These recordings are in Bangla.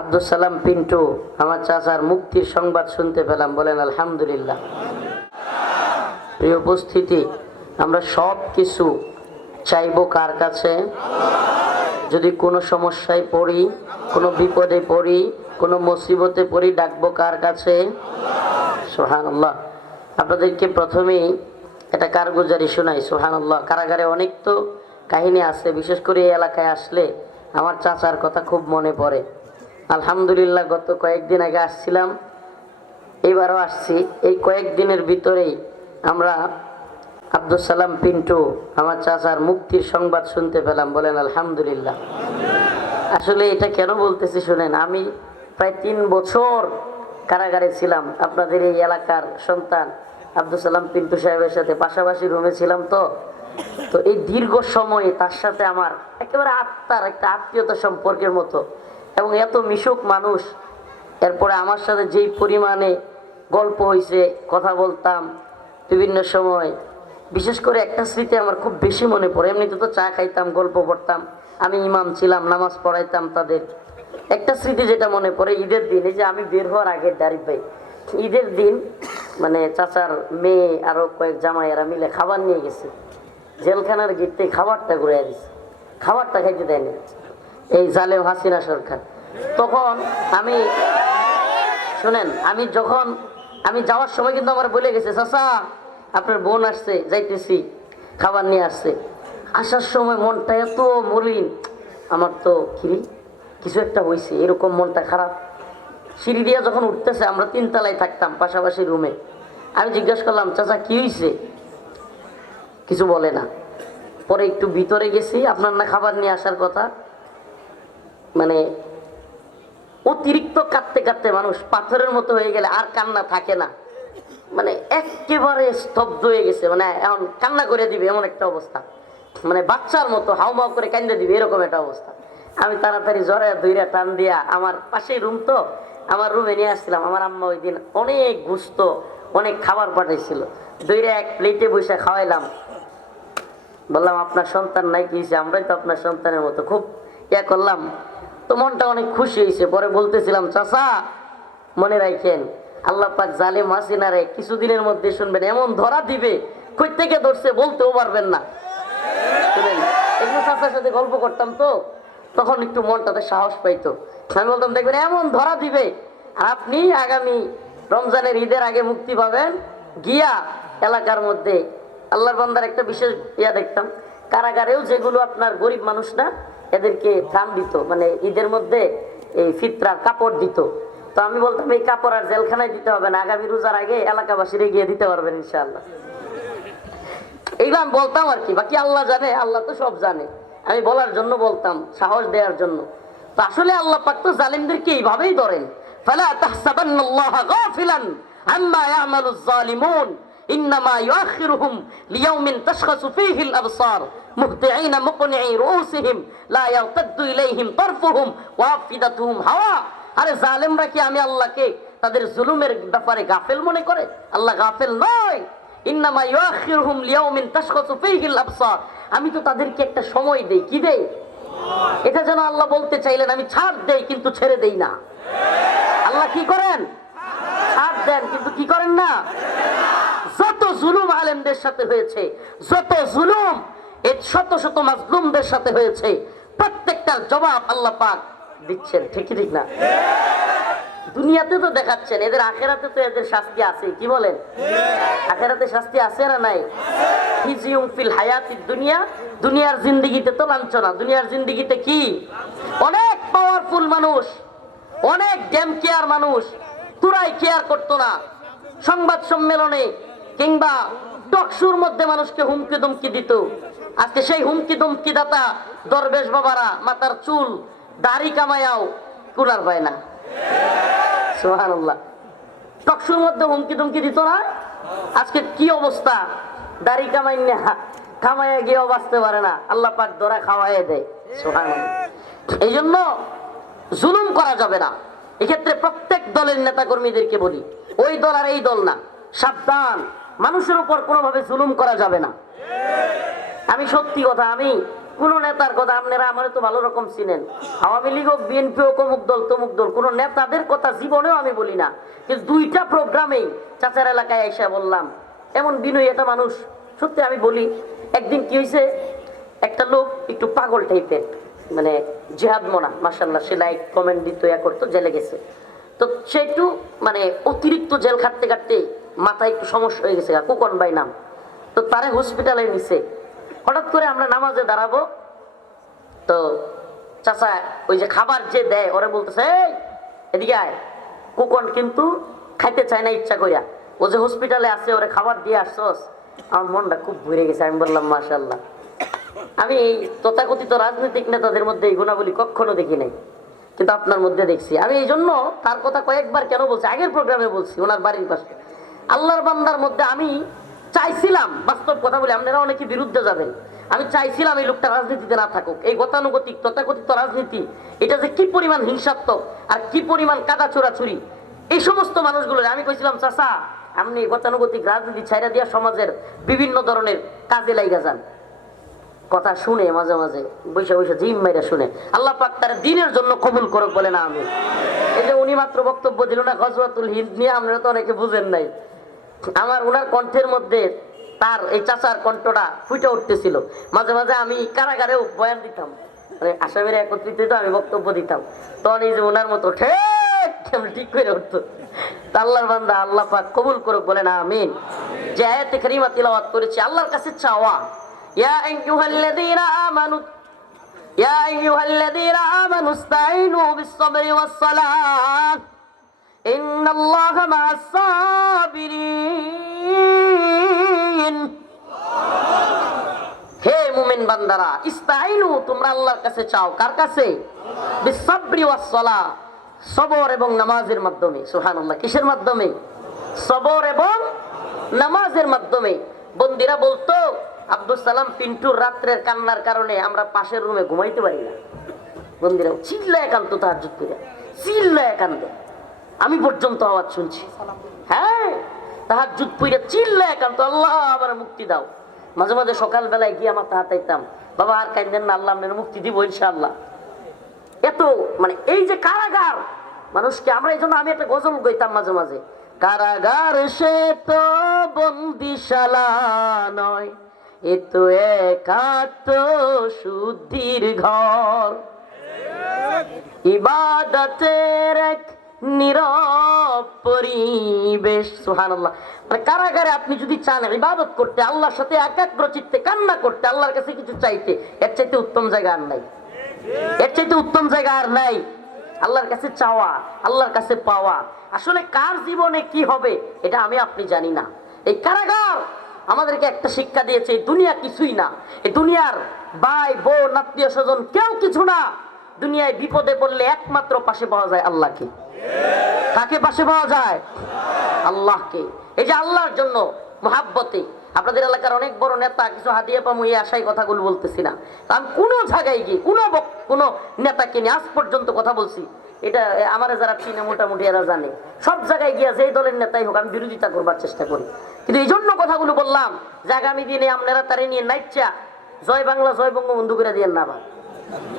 আব্দুল সালাম পিন্টু, আমার চাচার মুক্তির সংবাদ শুনতে পেলাম, বলেন, আলহামদুলিল্লাহ। প্রিয় উপস্থিতি, আমরা সব কিছু চাইব কার কাছে? যদি কোনো সমস্যায় পড়ি, কোনো বিপদে পড়ি, কোনো মুসিবতে পড়ি, ডাকবো কার কাছে? সোহান আল্লাহ আপনাদেরকে প্রথমেই একটা কারগুজারি শোনাই সোহান আল্লাহ কারাগারে অনেক তো কাহিনী আছে, বিশেষ করে এই এলাকায় আসলে আমার চাচার কথা খুব মনে পড়ে। আলহামদুলিল্লাহ, গত কয়েকদিন আগে আসছিলাম। এবারও আসছি। এই কয়েকদিনের ভিতরেই আমরা আব্দুল সালাম পিন্টু, আমার চাচার মুক্তির সংবাদ শুনতে পেলাম। বলেন, আলহামদুলিল্লাহ। আসলে এটা কেন বলতেছি শুনেন, আমি প্রায় তিন বছর কারাগারে ছিলাম। আপনাদের এই এলাকার সন্তান আব্দুল সালাম পিন্টু সাহেবের সাথে পাশাপাশি রুমে ছিলাম তো। তো এই দীর্ঘ সময়ে তার সাথে আমার একেবারে আত্মার, একটা আত্মীয়তা সম্পর্কের মতো এবং এত মিশুক মানুষ। এরপরে আমার সাথে যেই পরিমাণে গল্প হয়েছে কথা বলতাম বিভিন্ন সময়, বিশেষ করে একটা স্মৃতি আমার খুব বেশি মনে পড়ে। এমনিতে তো চা খাইতাম, গল্প পড়তাম আমি ইমাম ছিলাম, নামাজ পড়াইতাম তাদের। একটা স্মৃতি যেটা মনে পড়ে ঈদের দিন, এই যে আমি বের হওয়ার আগে দাঁড়ি পাই ঈদের দিন মানে চাচার মেয়ে আরও কয়েক জামাইয়েরা মিলে খাবার নিয়ে গেছে। জেলখানার গিটতে খাবারটা ঘুরে দিছে। খাবারটা খাইতে দেয়নি। এই জালেম হাসিনা সরকার। তখন আমি, শুনেন, আমি যখন, আমি যাওয়ার সময় কিন্তু আমার বলে গেছে, চাচা, আপনার বোন আসছে, যাইতেছি, খাবার নিয়ে আসছে। আসার সময় মনটা এত মলিন, আমার তো খিরি কিছু একটা হয়েছে এরকম মনটা খারাপ। সিঁড়ি দিয়ে যখন উঠতেছে, আমরা তিনতলায় থাকতাম, পাশাপাশি রুমে। আমি জিজ্ঞেস করলাম, চাচা, কি হয়েছে কিছু বলে না। পরে একটু ভিতরে গেছি, আপনার না খাবার নিয়ে আসার কথা? মানে অতিরিক্ত কাঁদতে কাঁদতে মানুষ পাথরের মতো হয়ে গেলে আর কান্না থাকে না। মানে একেবারে স্তব্ধ হয়ে গেছে মানে এখন কান্না করে দিবে এমন একটা অবস্থা। মানে বাচ্চার মতো হাউমাউ করে কান্দে দিবে, এরকম একটা অবস্থা। আমি তাড়াতাড়ি জ্বরে দইরা টান দিয়া আমার পাশেই রুম তো, আমার রুমে নিয়ে আসছিলাম। আমার আম্মা ওই দিন অনেক গুস্ত, অনেক খাবার পাঠাইছিল। দইরা এক প্লেটে বসে খাওয়াইলাম। বললাম, আপনার সন্তান নাই কি আমরাই তো আপনার সন্তানের মতো। খুব ইয়া করলাম তো মনটা অনেক খুশি হয়েছে। পরে বলতেছিলাম, চাচা, মনে রাখেন, আল্লাহ পাক জালেম হাসিনারে কিছুদিনের মধ্যে শুনবেন, এমন ধরা দিবে কই থেকে ধরছে বলতেও পারবেন না। এগুলো চাচার সাথে গল্প করতাম তো, তখন একটু মনটাতে সাহস পাইতো। আমি বলতাম, দেখবেন, এমন ধরা দিবে আপনি আগামী রমজানের ঈদের আগে মুক্তি পাবেন। গিয়া এলাকার মধ্যে আল্লাহর বান্দার একটা বিশেষ ইয়া দেখতাম। কারাগারেও যেগুলো আপনার গরিব মানুষ না এদেরকে ত্রাণ দিত মানে ঈদের মধ্যে এই ফিতরার কাপড় দিত। তো আমি বলতাম, এই কাপড় আর জেলখানায় দিতে হবে না, আগামী রোজার আগে এলাকাবাসীরা গিয়ে দিতে পারবেন ইনশাআল্লাহ। এইগুলো আমি বলতাম আর কি, বাকি আল্লাহ জানে, আল্লাহ তো সব জানে। আমি বলার জন্য বলতাম, সাহস দেওয়ার জন্য। তো আসলে আল্লাহ পাক তো জালিমদেরকে এইভাবেই ধরেন, ফালা তাহসাবান্নাল্লাহা গাফিলান আম্মা ইয়ামালুজ জালিমুন। আরে জালেমরা কি আমি আল্লাহকে তাদের জুলুমের ব্যাপারে গাফেল মনে করে? আল্লাহ গাফেল নয়। আমি তো তাদেরকে একটা সময় দেই, কি দেই? এটা যেন আল্লাহ বলতে চাইলেন, আমি ছাড় দেই কিন্তু ছেড়ে দেই না। আল্লাহ কি করেন? ছাড় দেন কিন্তু কি করেন না? যত জুলুম আলেমদের সাথে হয়েছে, যত জুলুম এই শত শত মাজলুমদের সাথে হয়েছে, প্রত্যেকটার জবাব আল্লাহ পাক দিচ্ছেন, ঠিক ঠিক না? দুনিয়াতে তো দেখাচ্ছেন, এদের আখেরাতে তো এদের শাস্তি আছে, কি বলেন? আখেরাতে শাস্তি আছে না নাই? হিজিউম ফিল হায়াতি দুনিয়া, দুনিয়ার জিন্দিগিতে তো লাঞ্ছনা, দুনিয়ার জিন্দিগিতে কি? অনেক পাওয়ারফুল মানুষ, অনেক ড্যাম কেয়ার মানুষ, তুরাই কেয়ার করতো না। সংবাদ সম্মেলনে কিংবা টকশুর মধ্যে মানুষকে হুমকি দুমকি দিত। আজকে সেই হুমকি দুমকি দাতা দরবেশ বাবারা, মাথার চুল, দাড়ি কামায়াও কুলার পায় না। সুবহানাল্লাহ। টকশুর মধ্যে হুমকি দুমকি দিত না। আজকে কি অবস্থা? দাড়ি কামাই না, কামাইয়া গিয়েও বাঁচতে পারে না। আল্লাহ পাক ধরা খাওয়াই দেয়। সুবহানাল্লাহ। এই জন্য জুলুম করা যাবে না। এক্ষেত্রে প্রত্যেক দলের নেতা কর্মীদেরকে বলি, ওই দল আর এই দল না, সাবধান। মানুষের উপর কোনোভাবে জুলুম করা যাবে না। আমি সত্যি কথা, আমি কোন নেতার কথা, আপনারা আমার তো ভালো রকম চিনেন। আওয়ামী লীগ বিএনপি অমুক দল, তমুক দল, কোন নেতাদের কথা জীবনেও আমি বলি না। কিন্তু দুইটা প্রোগ্রামেই চাচার এলাকায় এসে বললাম, এমন বিনয়ী একটা মানুষ, সত্যি আমি বলি, একদিন কি হয়েছে একটা লোক একটু পাগল টাইপের মানে জেহাদ মোনা মার্শাল্লাহ সে লাইক কমেন্ট দিত ইয়া করতো, জেলে গেছে। তো সে একটু মানে অতিরিক্ত জেল খাটতে খাটতে মাথায় একটু সমস্যা হয়ে গেছে কুকন বাই নাম। তো তারে হসপিটালে নিছে। হঠাৎ করে আমরা নামাজে দাঁড়াবো। তো চাচা ওই যে খাবার যে দেয়, ওরা বলতেছে এদিকে আয়। কুকন কিন্তু খাইতে চায় না ইচ্ছা করিয়া ও যে হসপিটালে আছে, ওরে খাবার দিয়ে আসছস। আমার মনটা খুব ভরে গেছে, আমি বললাম মাশাল্লাহ আমি এই তথাকথিত রাজনৈতিক নেতাদের মধ্যে এই গুণাবলী কখনো দেখি নাই। কিন্তু আপনার মধ্যে দেখছি। আমি এই জন্য তার কথা কয়েকবার কেন বলছি? আগের প্রোগ্রামে বলছি, ওনার বাড়ির পাশে। আল্লাহর বান্দার মধ্যে আমি চাইছিলাম, বাস্তব কথা বলে, আপনারা অনেকে বিরুদ্ধে যাবেন। আমি চাইছিলাম এই লোকটা রাজনীতিতে না থাকুক। এই গতানুগতিক, তথাকথিত রাজনীতি, এটা যে কি পরিমাণ হিংসাত্মক আর কি পরিমাণ কাদা চোরাচুরি, এই সমস্ত মানুষগুলো আমি কইছিলাম, চাচা, আপনি গতানুগতিক রাজনীতি ছাইরা দিয়া সমাজের বিভিন্ন ধরনের কাজে লাইগা যান। কথা শুনে, মাঝে মাঝে বৈশা বৈশা জিম মাইরা শুনে, আল্লাহ পাক তার দিনের জন্য কবুল করুক বলে না আমি এই যে উনি মাত্র বক্তব্য দিল না গজওয়াতুল হিন্দ নিয়ে, আপনারা তো অনেকে বুঝেন নাই। আমার ওনার কণ্ঠের মধ্যে তার এই চাচার কণ্ঠটা ফুটে উঠতেছিল। মাঝে মাঝে আমি কারাগারেও বয়ান দিতাম। মানে আসামের একত্রিত আমি বক্তব্য দিতাম। তখন এই যে ওনার মতো ঠিক করে উঠতো। আল্লাহর বান্দা, আল্লাহ কবুল করুক যে করেছি, আল্লাহর ইয়া إن الله مع الصابرين হে মুমিন বান্দারা ইস্তাইনু তোমরা আল্লাহর কাছে চাও কার কাছে বিসাবরি ওয়াসসালা সবর এবং নামাজের মাধ্যমে সুবহানাল্লাহ কিসের মাধ্যমে সবর এবং নামাজের মাধ্যমে বন্দিরা বলতো আব্দুল সালাম পিন্টুর রাত্রের কান্নার কারণে আমরা পাশের রুমে ঘুমাইতে পারি না বন্দিরা চিল্লায় কান্ত তাহার যুদ্ধ চিল্লায় কান্দে আমি পর্যন্ত আওয়াজ শুনছি। হ্যাঁ তাহার যুদ্ধ পুইরা চিল্লায় কান্ত আল্লাহ আমার মুক্তি দাও। মাঝে মাঝে সকালবেলায় গিয়ে আমার তাহাতাইতাম বাবা আর কান্দেন না, আল্লাহ আপনার মুক্তি দিব ইনশাআল্লাহ। এত মানে এই যে কারাগার, মানুষকে আমরা এই জন্য আমি একটা গজল গইতাম মাঝে মাঝে। কারাগার সে তো বন্দিশালা নয়, এ তো একাত্ম শুদ্ধির ঘর। ইবাদতের এক নীরব পরিবেশ সুহানাল্লাহ মানে কারাগারে আপনি যদি চান ইবাদত করতে, আল্লাহর সাথে একাগ্র চিত্তে, কান্না করতে, আল্লাহর কাছে কিছু চাইতে, এর চাইতে উত্তম জায়গা আর নাই। এর চাইতে উত্তম জায়গা আর নাই। আল্লাহর কাছে চাওয়া, আল্লাহর কাছে পাওয়া। আসলে কার জীবনে কি হবে, এটা আমি আপনি জানি না। এই কারাগার আমাদেরকে একটা শিক্ষা দিয়েছে দুনিয়া কিছুই না। এই দুনিয়ার ভাই, বোন আত্মীয় স্বজন কেউ কিছু না। দুনিয়ায় বিপদে পড়লে একমাত্র পাশে পাওয়া যায় আল্লাহকে। কাকে পাশে পাওয়া যায়? আল্লাহকে। এই যে আল্লাহর জন্য মহাব্বতে। আপনাদের এলাকার অনেক বড় নেতা, কিছু হাদিয়া পামু, এই আশায় কথাগুলো বলতেছি না। আমি কোনো জায়গায় গিয়ে, কোনো কোনো নেতাকে নিয়ে আজ পর্যন্ত কথা বলছি। এটা আমার যারা চিনে, মোটামুটি এরা জানে। সব জায়গায় গিয়ে যেই দলের নেতাই হোক, আমি বিরোধিতা করবার চেষ্টা করি। কিন্তু এই জন্য কথাগুলো বললাম, যে আগামী দিনে আপনারা তারে নিয়ে নাইচা জয় বাংলা, জয় বঙ্গবন্ধু করে দিয়ে না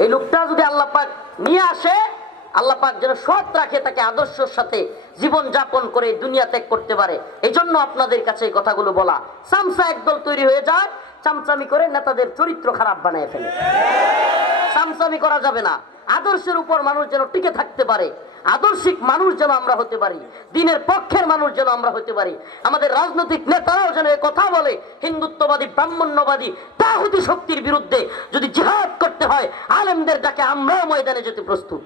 এই লোকটা যদি আল্লাহ পাক নিয়ে আসে আল্লাহ পাক যেন সৎ রাখে তাকে আদর্শের সাথে জীবন যাপন করে দুনিয়া ত্যাগ করতে পারে। এই জন্য আপনাদের কাছে এই কথাগুলো বলা। চামচা একদল তৈরি হয়ে যায়, চামচামি করে নেতাদের চরিত্র খারাপ বানিয়ে ফেলে। চামচামি করা যাবে না। আদর্শের উপর মানুষ যেন টিকে থাকতে পারে। আদর্শিক মানুষ যেন আমরা হতে পারি, দিনের পক্ষের মানুষ যেন আমরা হতে পারি। আমাদের রাজনৈতিক নেতারাও যেন কথা বলে, হিন্দুত্ববাদী, ব্রাহ্মণ্যবাদী তাহুদি শক্তির বিরুদ্ধে যদি জিহাদ করতে হয়, আলেমদের ডাকে আমরাও ময়দানে যেতে প্রস্তুত।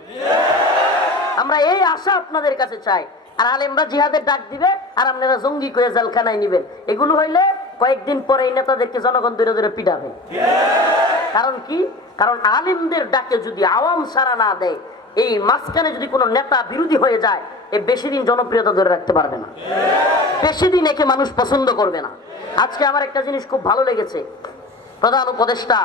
আমরা এই আশা আপনাদের কাছে চাই। আর আলেমরা জিহাদের ডাক দিবে, আর আপনারা জঙ্গি করে জেলখানায় নিবেন। এগুলো হইলে কয়েকদিন পরে এই নেতাদেরকে জনগণ ধরে ধরে পিটাবে। কারণ কি? কারণ আলিমদের ডাকে যদি আওয়াম সারা না দেয় এই মাঝখানে যদি কোনো নেতা বিরোধী হয়ে যায়, এ বেশি দিন জনপ্রিয়তা ধরে রাখতে পারবে না। বেশি দিন একে মানুষ পছন্দ করবে না। আজকে আমার একটা জিনিস খুব ভালো লেগেছে। প্রধান উপদেষ্টা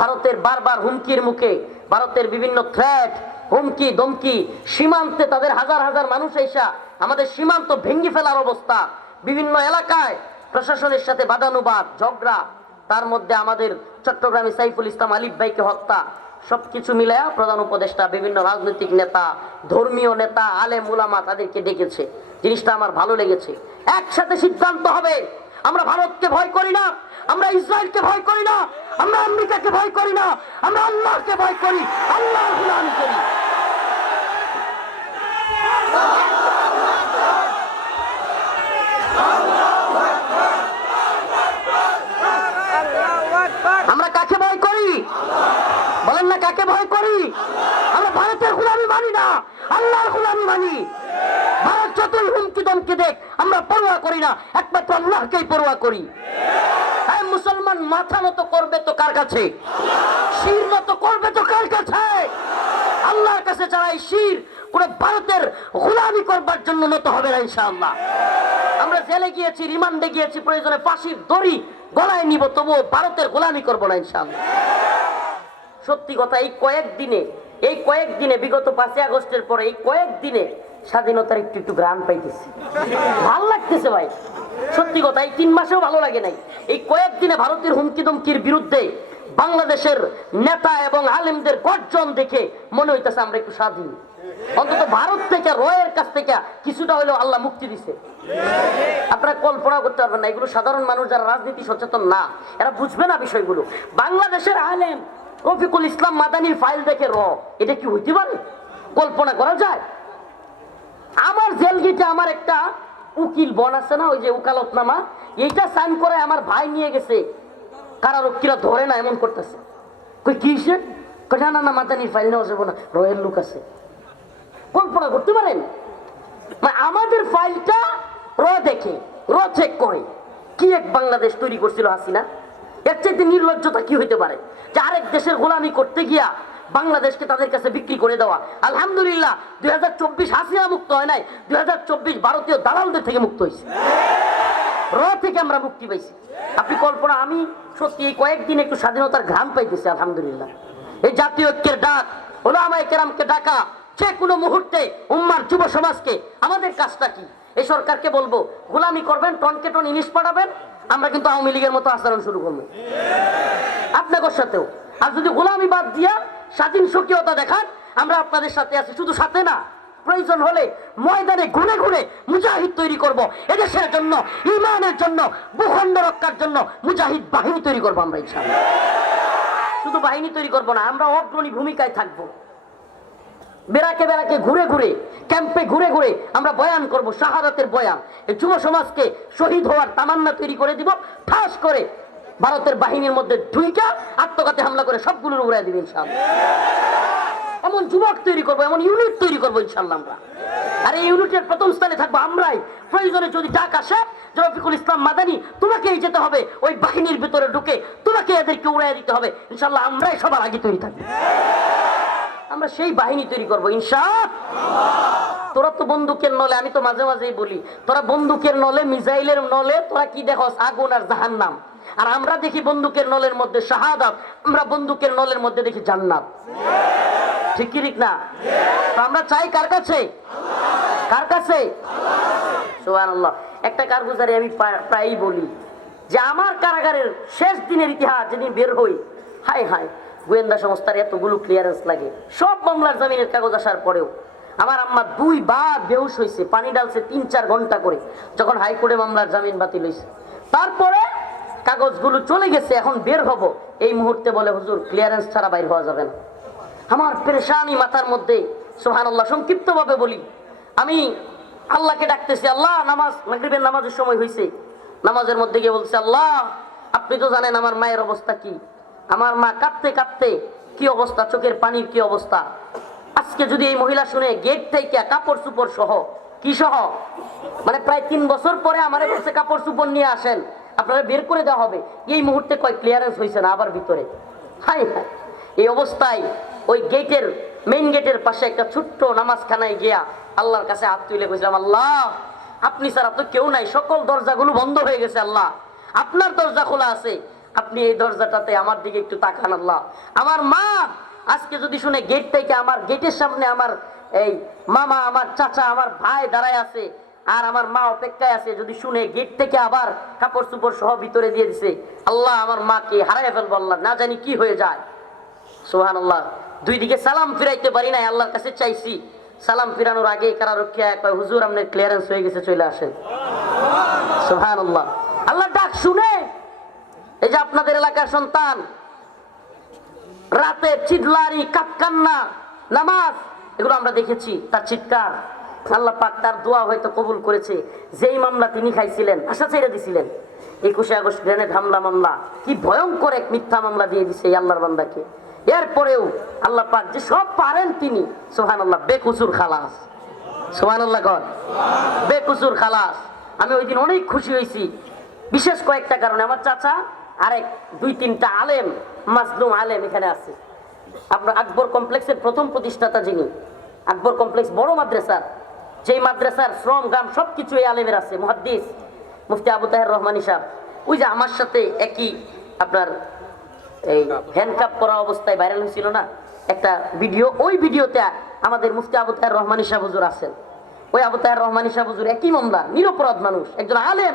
ভারতের বারবার হুমকির মুখে, ভারতের বিভিন্ন থ্রেট হুমকি দমকি সীমান্তে তাদের হাজার হাজার মানুষ এসা আমাদের সীমান্ত ভেঙ্গি ফেলার অবস্থা, বিভিন্ন এলাকায় প্রশাসনের সাথে বাদানুবাদ, ঝগড়া, তার মধ্যে আমাদের চট্টগ্রামে সাইফুল ইসলাম আলিফ ভাইকে হত্যা সবকিছু মিলায়া প্রধান উপদেষ্টা, বিভিন্ন রাজনৈতিক নেতা, ধর্মীয় নেতা, আলেম, উলামা তাদেরকে ডেকেছে। জিনিসটা আমার ভালো লেগেছে। একসাথে সিদ্ধান্ত হবে। আমরা ভারতকে ভয় করি না। আমরা ইসরায়েলকে ভয় করি না। আমরা আমেরিকাকে ভয় করি না। আমরা আল্লাহকে ভয় করি। আল্লাহ করি কাকে ভয় করি বলেন না কাকে ভয় করি, আমরা ভারতের গুলামি মানি না, আল্লাহর গুলামি মানি। ভারত যতই হুমকি দমকে দেখ, আমরা পরোয়া করি না, একমাত্র আল্লাহকেই পরোয়া করি। হ্যাঁ মুসলমান মাথা মতো করবে তো কার কাছে? শির মতো করবে তো কার কাছে? আল্লাহর কাছে যারা এই শির কোন ভারতের গোলামি করবার জন্য নত হবে না ইনশাআল্লাহ। আমরা জেলে গিয়েছি, রিমান্ডে গিয়েছি, প্রয়োজনে ফাঁসির দড়ি গলায় নিব, তবুও ভারতের গোলামি করব না ইনশাআল্লাহ। সত্যি কথা, এই কয়েকদিনে এই কয়েকদিনে বিগত পাঁচই আগস্টের পরে এই কয়েকদিনে স্বাধীনতার একটু একটু গ্রাম পাইতেছি। ভালো লাগতেছে ভাই। সত্যি কথা, এই তিন মাসেও ভালো লাগে নাই। এই কয়েকদিনে ভারতের হুমকি দমকির বিরুদ্ধে বাংলাদেশের নেতা এবং আলেমদের গর্জন দেখে মনে হইতেছে আমরা একটু স্বাধীন। অন্তত ভারত থেকে, রয়ের কাছ থেকে কিছুটা হলেও আল্লাহ মুক্তি দিছে। আপনারা কল্পনা করতে পারবেন না, এগুলো সাধারণ মানুষ যারা রাজনীতি সচেতন না, এরা বুঝবে না বিষয়গুলো। বাংলাদেশের আলেম রফিকুল ইসলাম মাদানির ফাইল দেখে র, এটা কি হইতে পারে? কল্পনা করা যায়? আমার জেল গেটে আমার একটা উকিল বন আছে না, ওই যে উকালতনামা, এইটা সাইন করে আমার ভাই নিয়ে গেছে। কারারক্ষীরা ধরে না, এমন করতেছে। কই, কি কই, না না মাদানির ফাইল নেওয়া যাব না, রয়ের লোক আছে। কল্পনা করতে পারেন? মানে আমাদের ফাইলটা র দেখে, র চেক করে। কি এক বাংলাদেশ তৈরি করছিল হাসিনা? এর চাইতে নির্লজ্জতা কি হইতে পারে? যে আরেক দেশের গোলামি করতে গিয়া বাংলাদেশকে তাদের কাছে বিক্রি করে দেওয়া। আলহামদুলিল্লাহ, দুই হাজার চব্বিশ হাসিনা মুক্ত হয় নাই, দুই হাজার চব্বিশ ভারতীয় দালালদের থেকে মুক্ত হয়েছে। র থেকে আমরা মুক্তি পাইছি। আপনি কল্পনা, আমি সত্যি এই কয়েকদিন একটু স্বাধীনতার ঘ্রাম পাইতেছি, আলহামদুলিল্লাহ। এই জাতীয় ঐক্যের ডাক, ওলামায়ে কেরামকে ডাকা, যে কোনো মুহূর্তে উম্মার যুব সমাজকে, আমাদের কাজটা কি? এই সরকারকে বলব, গোলামি করবেন, টনকে টন ইনিশ পাঠাবেন আমরা কিন্তু আওয়ামী লীগের মতো আচরণ শুরু করব। আপনাদের সাথেও? আর যদি গোলামি বাদ দিয়া স্বাধীন সক্রিয়তা দেখান, আমরা আপনাদের সাথে আছি। শুধু সাথে না, প্রয়োজন হলে ময়দানে ঘুরে ঘুরে মুজাহিদ তৈরি করব। এদেশের জন্য, ইমানের জন্য, ভূখণ্ড রক্ষার জন্য মুজাহিদ বাহিনী তৈরি করব আমরা ইনশাআল্লাহ। শুধু বাহিনী তৈরি করব না, আমরা অগ্রণী ভূমিকায় থাকব। বেড়াকে বেড়াকে ঘুরে ঘুরে, ক্যাম্পে ঘুরে ঘুরে আমরা বয়ান করব, শাহাদাতের বয়ান। যুব সমাজকে শহীদ হওয়ার তামান্না তৈরি করে দিব, ঠাস করে ভারতের বাহিনীর মধ্যে ঢুইকা আত্মঘাতে হামলা করে সবগুলোর উড়াই দিবে ইনশাআল্লাহ। এমন যুবক তৈরি করব, এমন ইউনিট তৈরি করব ইনশাল্লাহ আমরা। আর এই ইউনিটের প্রথম স্থানে থাকব আমরাই। প্রয়োজনে যদি ডাক আসে রফিকুল ইসলাম মাদানি, তোমাকেই যেতে হবে। ওই বাহিনীর ভিতরে ঢুকে তোমাকে এদেরকে উড়াই দিতে হবে। ইনশাল্লাহ আমরাই সবার আগে তৈরি থাকব। আমরা সেই বাহিনী তৈরি করব ইনশা তোরা তো বন্দুকের নলে, আমি তো মাঝে মাঝেই বলি, তোরা বন্দুকের নলে, মিসাইলের নলে, তোরা কি দেখস, আগুন আর জাহান্নাম। আর আমরা দেখি বন্দুকের নলের মধ্যে শাহাদাত, আমরা বন্দুকের নলের মধ্যে দেখি জান্নাত। ঠিক কি ঠিক না? তো আমরা চাই কার কাছে? কার কাছে? একটা কারগুজারি আমি প্রায়ই বলি, যে আমার কারাগারের শেষ দিনের ইতিহাস যেদিন বের হই হাই হাই গোয়েন্দা সংস্থার এতগুলো ক্লিয়ারেন্স লাগে। সব মামলার জামিনের কাগজ আসার পরেও আমার আম্মা দুই বার বেহুশ হয়েছে পানি ডালছে তিন চার ঘণ্টা করে, যখন হাইকোর্টে মামলার জামিন বাতিল হয়েছে তারপরে কাগজগুলো চলে গেছে, এখন বের হব। এই মুহূর্তে বলে, হুজুর ক্লিয়ারেন্স ছাড়া বাইর হওয়া যাবে না। আমার পেরেশানি মাথার মধ্যে সোহান আল্লাহ সংক্ষিপ্ত ভাবে বলি, আমি আল্লাহকে ডাকতেছি, আল্লাহ, নামাজ, মাগরিবের নামাজের সময় হয়েছে নামাজের মধ্যে গিয়ে বলছে, আল্লাহ, আপনি তো জানেন আমার মায়ের অবস্থা কি? আমার মা কাঁদতে কাঁদতে কি অবস্থা? চোখের পানির কি অবস্থা? আজকে যদি এই মহিলা শুনে গেট থেকে কাপড় চুপড় সহ, কি সহ? মানে প্রায় তিন বছর পরে আমার কাছে কাপড় চুপড় নিয়ে আসেন, আপনারা বের করে দেওয়া হবে। এই মুহূর্তে কয় ক্লিয়ারেন্স হয়েছে না, আবার ভিতরে। হাই হাই এই অবস্থায় ওই গেটের মেইন গেটের পাশে একটা ছোট্ট নামাজখানায় গিয়া আল্লাহর কাছে হাত তুলে কইছিলাম, আল্লাহ, আপনি ছাড়া তো কেউ নাই, সকল দরজাগুলো বন্ধ হয়ে গেছে, আল্লাহ। আপনার দরজা খোলা আছে আপনি এই দরজাটাতে আমার দিকে একটু তাকান আল্লাহ। আমার মা আজকে যদি শুনে গেট থেকে আমার গেটের সামনে আমার এই মামা আমার চাচা আমার ভাই দাঁড়ায় আছে আর আমার মা অপেক্ষায় আছে যদি শুনে গেট থেকে আবার কাপড় চুপড় সহ ভিতরে দিয়ে দিছে আল্লাহ আমার মাকে হারাই ফেলব আল্লাহ। না জানি কি হয়ে যায়। সোহান আল্লাহ দুই দিকে সালাম ফিরাইতে পারি নাই আল্লাহর কাছে চাইছি। সালাম ফিরানোর আগে কারারক্ষী এক কয়, হুজুর আপনার ক্লিয়ারেন্স হয়ে গেছে চলে আসেন। সোহান আল্লাহ আল্লাহ ডাক শুনে এই যে আপনাদের এলাকার সন্তান, রাতে চিদলারি কাক্কান্না নামাজ, এগুলো আমরা দেখেছি, তার চিৎকার। আল্লাহ পাক তার দোয়া হয়তো কবুল করেছে, যেই মামলা তিনি খাইছিলেন, আশা ছেড়ে দিছিলেন। একুশে আগস্ট গ্রেনেড হামলা মামলা, কি ভয়ঙ্কর এক মিথ্যা মামলা দিয়ে দিছে এই আল্লাহর বান্দাকে। এরপরেও আল্লাহ পাক যে সব পারেন তিনি সোহান আল্লাহ বেকুসুর খালাস। সোহান আল্লাহ কর। বেকুসুর খালাস। আমি ওই দিন অনেক খুশি হয়েছি। বিশেষ কয়েকটা কারণে, আমার চাচা আরেক দুই তিনটা আলেম, মাজলুম আলেম এখানে আছে। আপনার আকবর কমপ্লেক্সের প্রথম প্রতিষ্ঠাতা যিনি, আকবর কমপ্লেক্স বড় মাদ্রাসার যেই মাদ্রাসার শ্রম, গ্রাম সব কিছু এই আলেমের আছে, মুহাদ্দিস, মুফতি আবু তাহের রহমানি সাহেব। ওই যে আমার সাথে একই আপনার এই হ্যান্ডকাপ করা অবস্থায় ভাইরাল হয়েছিল না? একটা ভিডিও ওই ভিডিওতে আমাদের মুফতি আবু তাহের রহমানি সাহেব হুজুর আছেন। ওই আবু তাহের রহমানি সাহেব হুজুর একই মামলা, নিরপরাধ মানুষ, একজন আলেম,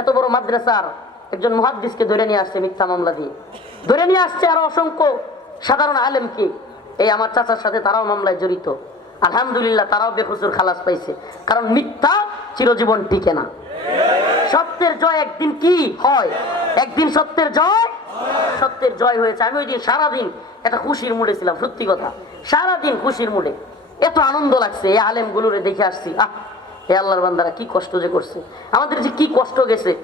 এত বড় মাদ্রাসার একজন মুহাদ্দিসকে ধরে নিয়ে আসছে মিথ্যা মামলা দিয়ে। ধরে নিয়ে আসছে আরও অসংখ্য সাধারণ আলেমকে। এই আমার চাচার সাথে তারাও মামলায় জড়িত। আলহামদুলিল্লাহ তারাও বেকসুর খালাস পাইছে। কারণ মিথ্যা চিরজীবন টিকে না। সত্যের জয় একদিন কি হয়? একদিন সত্যের জয়? সত্যের জয় হয়েছে। আমি ওই দিন সারাদিন একটা খুশির মুডে ছিলাম, সত্যি কথা। সারাদিন খুশির মুডে। এত আনন্দ লাগছে এই আলেম গুলোরে দেখে আসছি। আহ, এ আল্লাহর বান্দারা কি কষ্ট যে করছে। আমাদের যে কি কষ্ট গেছে।